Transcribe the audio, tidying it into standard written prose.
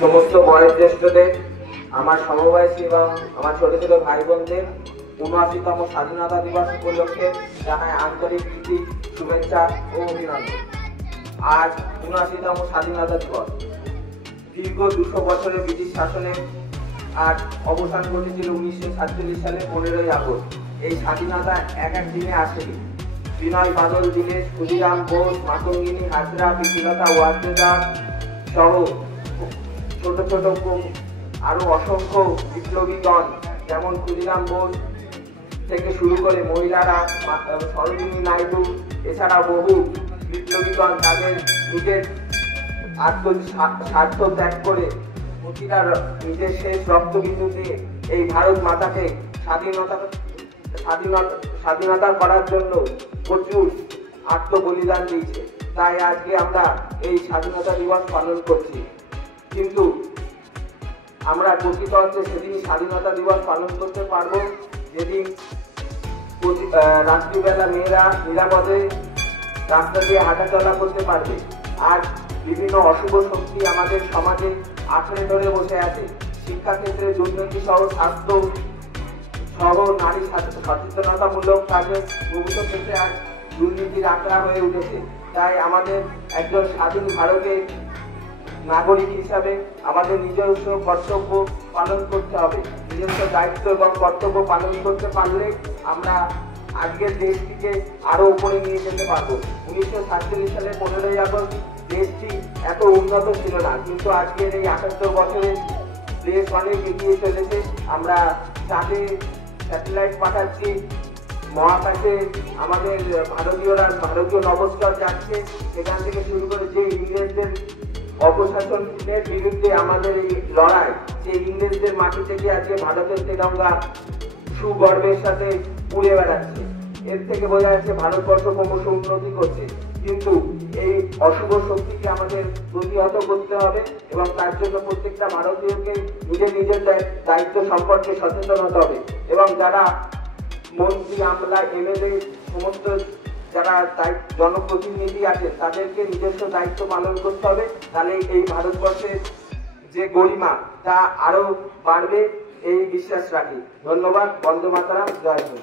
সমস্ত বয়োজ্যেষ্ঠদের, আমার সমবয়সী এবং আমার ছোট ছোট ভাই বোনদের ৭৯তম স্বাধীনতা দিবস উপলক্ষে জানাই আন্তরিক প্রীতি, শুভেচ্ছা ও অভিনন্দন। আজ ৭৯তম স্বাধীনতা দিবস। দীর্ঘ ২০০ বছরের ব্রিটিশ শাসনে আর অবসান ঘটেছিল ১৯৪৭ সালে ১৫ই আগস্ট। এই স্বাধীনতা এক এক দিনে আসেনি। বিনয় বাদল দীনেশ, ক্ষুদিরাম বোস, মাতঙ্গিনী হাজরা, প্রীতিলতা ওয়াদ্দেদার সহ ছোট ছোট আরো অসংখ্য বিপ্লবীগণ, যেমন ক্ষুদিরাম বোস থেকে শুরু করে মহিলারা, সরোজিনী নাইডু, এছাড়া বহু বিপ্লবীগণ তাদের নিজের স্বার্থ ত্যাগ করে প্রতিটা নিজের শেষ রক্তবিন্দু দিয়ে এই ভারত মাতাকে স্বাধীনতা করার জন্য প্রচুর আত্মবলিদান দিয়েছে। তাই আজকে আমরা এই স্বাধীনতা দিবস পালন করছি। কিন্তু আমরা প্রকৃত অর্থে সেদিন স্বাধীনতা দিবস পালন করতে পারবো যেদিন রাত্রিবেলা মেয়েরা নিরাপদে রাস্তা দিয়ে হাঁটাচলা করতে পারবে। আর বিভিন্ন অশুভ শক্তি আমাদের সমাজে আঁকড়ে ধরে বসে আছে। শিক্ষাক্ষেত্রে দুর্নীতি সহ স্বাস্থ্য সহ নারী সচেতনতামূলক কাজে বহু ক্ষেত্রে আজ দুর্নীতির আঁকড়া হয়ে উঠেছে। তাই আমাদের একজন স্বাধীন ভারতের নাগরিক হিসাবে আমাদের নিজস্ব কর্তব্য পালন করতে হবে। নিজস্ব দায়িত্ব এবং কর্তব্য পালন করতে পারলে আমরা আজকের দেশটিকে আরো উপরে নিয়ে যেতে পারবো। ১৯৪৭ সালে ১৫ই আগস্ট দেশটি এত উন্নত ছিল না, কিন্তু আজকের এই ৭৮ বছরে দেশ অনেক এগিয়ে চলেছে। আমরা চাঁদে স্যাটেলাইট পাঠাচ্ছি, মহাকাশে আমাদের ভারতীয় নভোস্টার যাচ্ছে। সেখান থেকে শুরু করে যে ইংরেজদের অপশাসনের বিরুদ্ধে আমাদের এই লড়াই, সেই ইংরেজদের মাটি থেকে আজকে ভারতের তেরঙ্গা সুগর্বের সাথে উড়ে বেড়াচ্ছে। এর থেকে বোঝা যাচ্ছে ভারতবর্ষ ক্রমশ উন্নতি করছে। কিন্তু এই অশুভ শক্তিকে আমাদের প্রতিহত করতে হবে এবং তার জন্য প্রত্যেকটা ভারতীয়কে নিজের দায়িত্ব সম্পর্কে সচেতন হতে হবে। এবং যারা মন্ত্রী, আমলা, এমএলএ, সমস্ত যারা জনপ্রতিনিধি আছেন তাদেরকে নিজস্ব দায়িত্ব পালন করতে হবে। তাহলে এই ভারতবর্ষের যে গরিমা তা আরো বাড়বে, এই বিশ্বাস রাখি। ধন্যবাদ। বন্দে মাতরম। জয় হিন্দ।